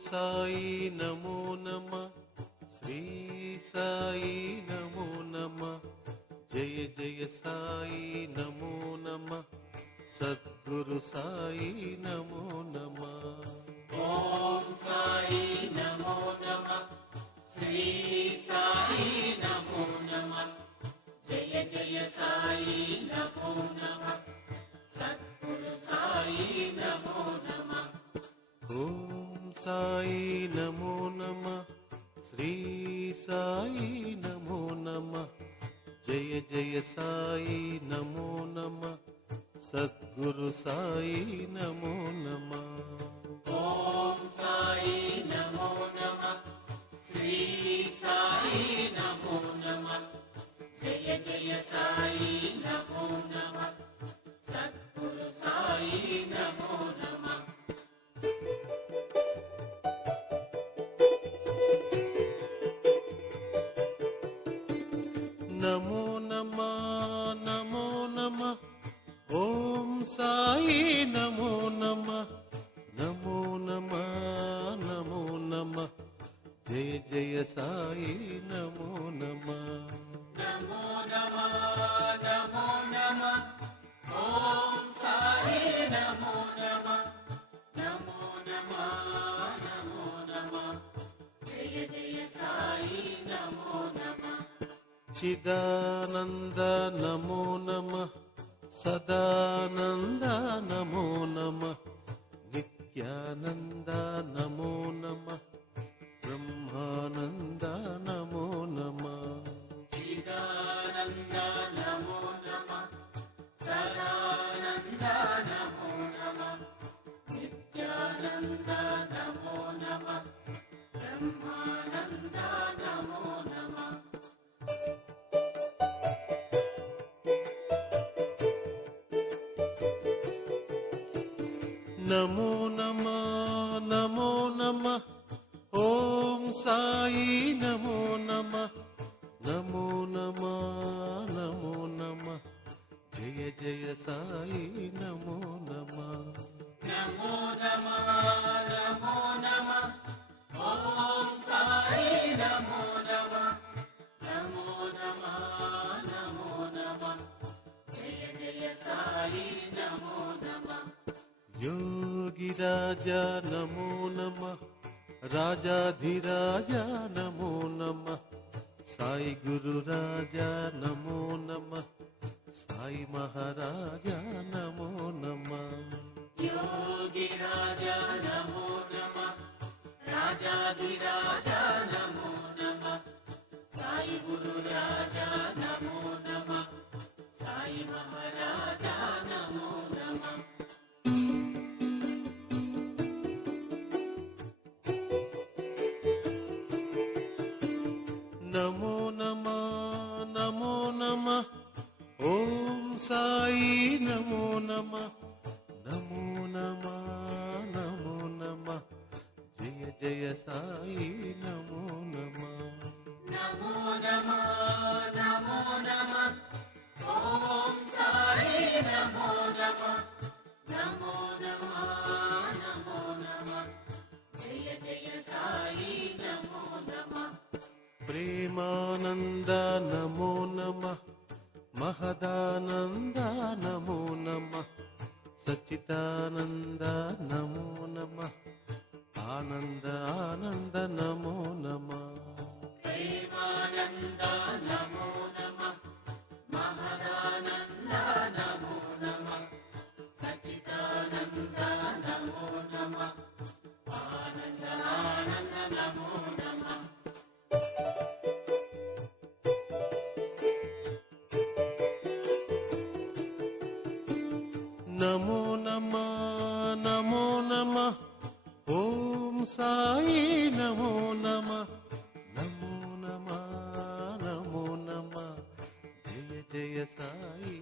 సాయి నమో నమ శ్రీ సాయి నమో నమ జయ జయ సాయి నమో నమ సద్గురు సాయి నమో నమ ఓం సాయి నమో నమ శ్రీ సాయి నమో నమ జయ జయ సాయి నమో నమ సద్గురు సాయి నమో నమ ఓం సాయి నమో నమ శ్రీ సాయి నమో నమ జయ జయ సాయి నమో నమ సద్గురు సాయి నమో నమ ఓం సాయి నమో నమ శ్రీ సాయి నమో నమ జయ జయ సాయి నమో నమ సద్గురు సాయి నమో నమ నమో నమ నమో నమ ఓం సాయి నమో నమ నమో నమ నమో నమ జయ జయ సాయి నమో నమ నమో నమ నమో నమ ఓం సాయి నమో నమ నమో నమ నమో నమ జయ జయ సాయి నమో నమ చిదానంద నమో నమ సదానంద నమో నమ నిత్యానంద నమో నమ బ్రహ్మానంద నమో నమ చిదానంద నమో నమ సదానంద నమో నమ నిత్యానంద నమో నమ బ్రహ్మానంద నమో నమ నమో నమ నమో నమ ఓం సాయి నమో నమ నమో నమ నమో నమ జయ జయ సాయి నమో నమ నమో నమ నమో నమ ఓం సాయి నమో నమ నమో నమ నమో నమ జయ జయ సాయి నమో నమ యోగిరాజా నమో నమ రాజాధిరాజా నమో నమ సాయి గురు రాజా నమో నమ సాయి మహారాజా నమో నమ యోగి రాజా నమో నమ రాజాధిరాజా నమో నమ సాయి గురు రాజా నమో నమ సాయి మహారాజా నమో నమ నమో నమ నమో నమ ఓం సాయి నమో నమ నమో నమ నమో నమ జయ జయ సాయి నమో నమ నమో నమ నమో నమ ఓం సాయి నమో నమ నమో నమ నమో నమ జయ జయ సాయి నమో నమ ప్రేమానంద నమో నమ మహదానంద నమో నమ సచ్చిదానంద నమో నమ ఆనంద ఆనంద నమో నమ ప్రేమానంద నమో నమ మహదానంద నమో నమ సచ్చిదానంద నమో నమ ఆనంద ఆనంద నమో నమ నమో నమ నమో నమ ఓం సాయి నమో నమ నమో నమ నమో నమ జయ జయ సాయి